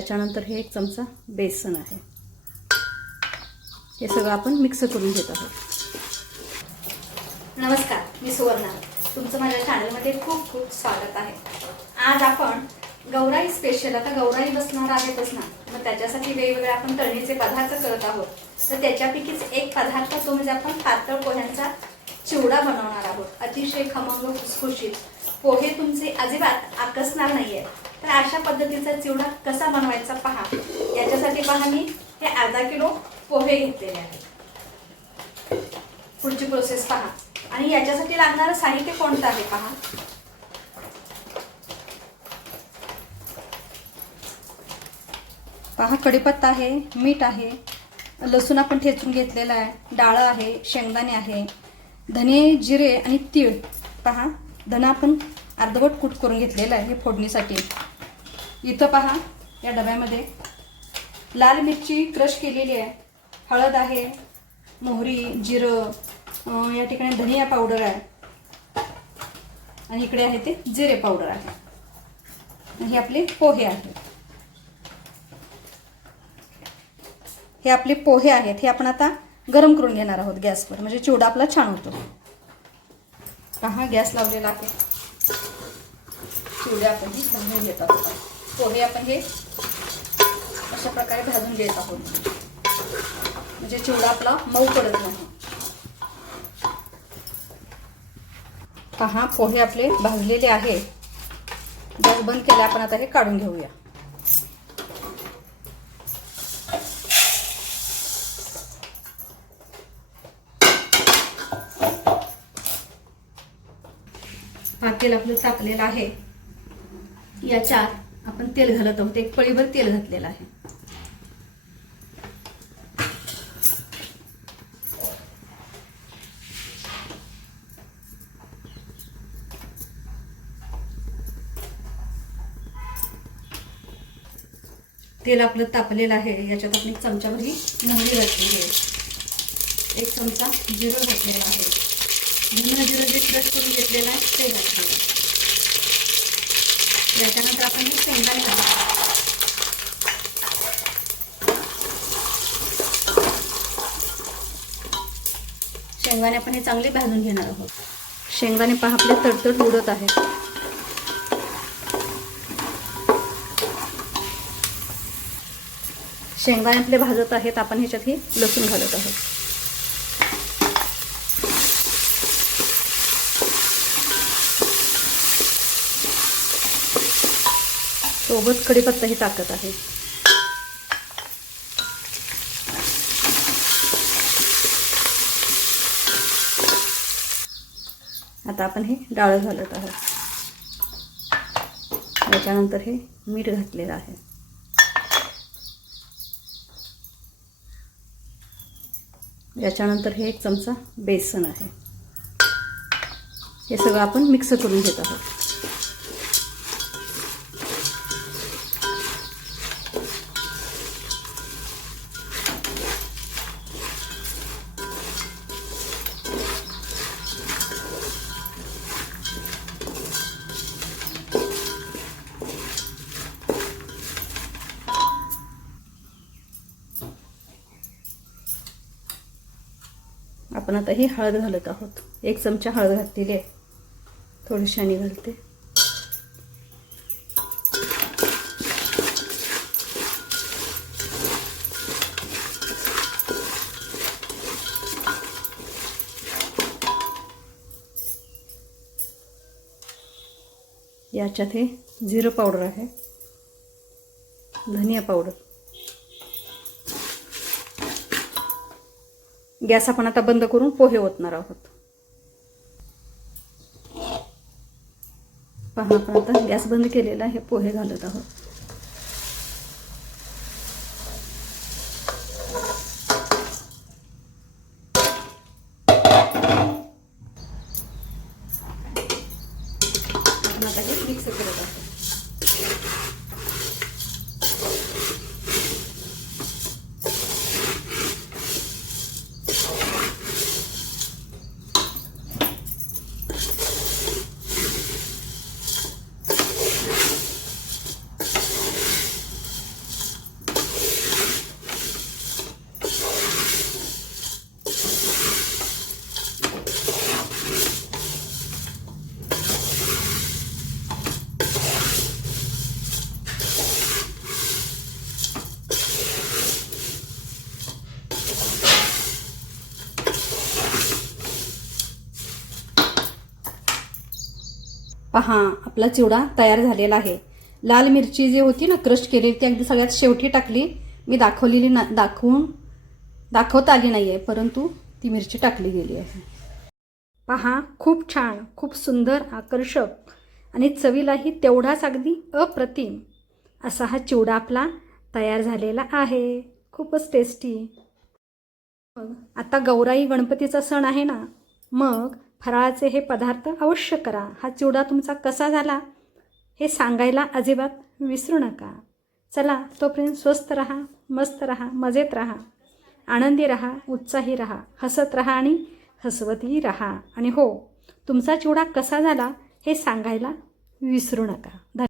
त्याच्यानंतर हे एक चमचा बेसन आहे. हे सगळं आपण मिक्स करून घेत आहोत. नमस्कार मी सुवर्णा. तुमचं माझ्या चॅनलमध्ये खूप खूप स्वागत आहे. आज आपण गौराई स्पेशल आता गौराई बसणार आहेतच ना. मग त्याच्यासाठी वेगवेगळे आपण तळणीचे पदार्थ करत आहोत. तर त्याच्यापैकीच एक पदार्थ तो म्हणजे आपण पातळ पोह्यांचा चिवडा बनवणार आहोत. अतिशय खमंग खुसखुशीत. पोहे तुमचे अजिबात आकसणार नाहीये. तर अशा पद्धतीचा चिवडा कसा बनवायचा पहा. याच्यासाठी पहा मी हे अर्धा किलो पोहे घेतलेले आहेत. पुढची प्रोसेस पहा. आणि याच्यासाठी लागणारं साहित्य कोणतं आहे पहा. पहा कढीपत्ता आहे मीठ आहे लसूण आपण ठेचून घेतलेला आहे डाळं आहे शेंगदाणे आहे धने जिरे आणि तीळ. पहा धना आपण अर्धवट कूट करून घेतलेलं आहे हे फोडणीसाठी. इथं पहा या डब्यामध्ये. लाल मिरची क्रश केलेली आहे. हळद आहे मोहरी जिरं या ठिकाणी धनिया पावडर आहे. आणि इकडे आहे ते जिरे पावडर आहे. आणि हे आपले पोहे आहेत. हे आपले पोहे आहेत. हे आपण आता गरम करून घेणार आहोत गॅसवर. म्हणजे चिवडा आपला छान होतो. पहा गॅस लावलेला आहे. चिवडे आपण ही घेत आहोत पोहे आपण हे अशा प्रकारे भाजून घेत आहोत. म्हणजे चिवडा आपला मऊ पडत नाही. पहा पोहे आपले भाजलेले आहे. गॅस बंद केला आपण आता हे काढून घेऊया. हा तेल आपलं तापलेलं आहे. याच्यात आपण तेल घालत आहोत. एक पळीभर तेल घातलेलं आहे. तेल आपलं तापलेलं आहे. याच्यात आपण एक चमचाभर ही मोहरी घातलेली आहे. एक चमचा जिरं घातलेला आहे. धन जिरं जे क्रश करून घेतलेलं आहे ते घातलेलं आहे. याच्यानंतर आपण हे शेंगदाणे घालू. शेंगदाणे आपण हे चांगले भाजून घेणार आहोत. शेंगदाणे पहा आपले तडतड उडत आहे. शेंगाने आपले भाजत आहेत आपण ह्याच्यात ही लसूण घालत आहोत. सोबत कढीपत्ताही टाकत आहे. आता आपण हे डाळ घालत आहोत. त्याच्यानंतर हे मीठ घातलेलं आहे. याच्यानंतर हे एक चमचा बेसन आहे. हे सगळं आपण मिक्स करून घेत आहोत. आपण आता ही हळद घालत आहोत. एक चमचा हळद घातलेली आहे. थोडीशी आणि घालते. याच्यात हे जिरं पावडर आहे. धनिया पावडर. गॅस आपण आता बंद करून पोहे ओतणार आहोत. पहा आपण आता गॅस बंद केलेला हे पोहे घालत आहोत. आपण आता हे मिक्स करत आहोत. पहा आपला चिवडा तयार झालेला आहे. लाल मिरची जी होती ना क्रश केलेली ती अगदी सगळ्यात शेवटी टाकली. मी दाखवलेली ना दाखवून दाखवता आली नाही आहे परंतु ती मिरची टाकली गेली आहे. पहा खूप छान खूप सुंदर आकर्षक आणि चवीलाही तेवढाच अगदी अप्रतिम असा हा चिवडा आपला तयार झालेला आहे. खूपच टेस्टी मग आता गौराई गणपतीचा सण आहे ना मग फराळाचे हे पदार्थ अवश्य करा. हा चिवडा तुमचा कसा झाला हे सांगायला अजिबात विसरू नका. चला तोपर्यंत स्वस्त राहा मस्त राहा मजेत राहा आनंदी राहा उत्साही राहा हसत राहा आणि हसवतही राहा. आणि हो तुमचा चिवडा कसा झाला हे सांगायला विसरू नका. धन्यवाद.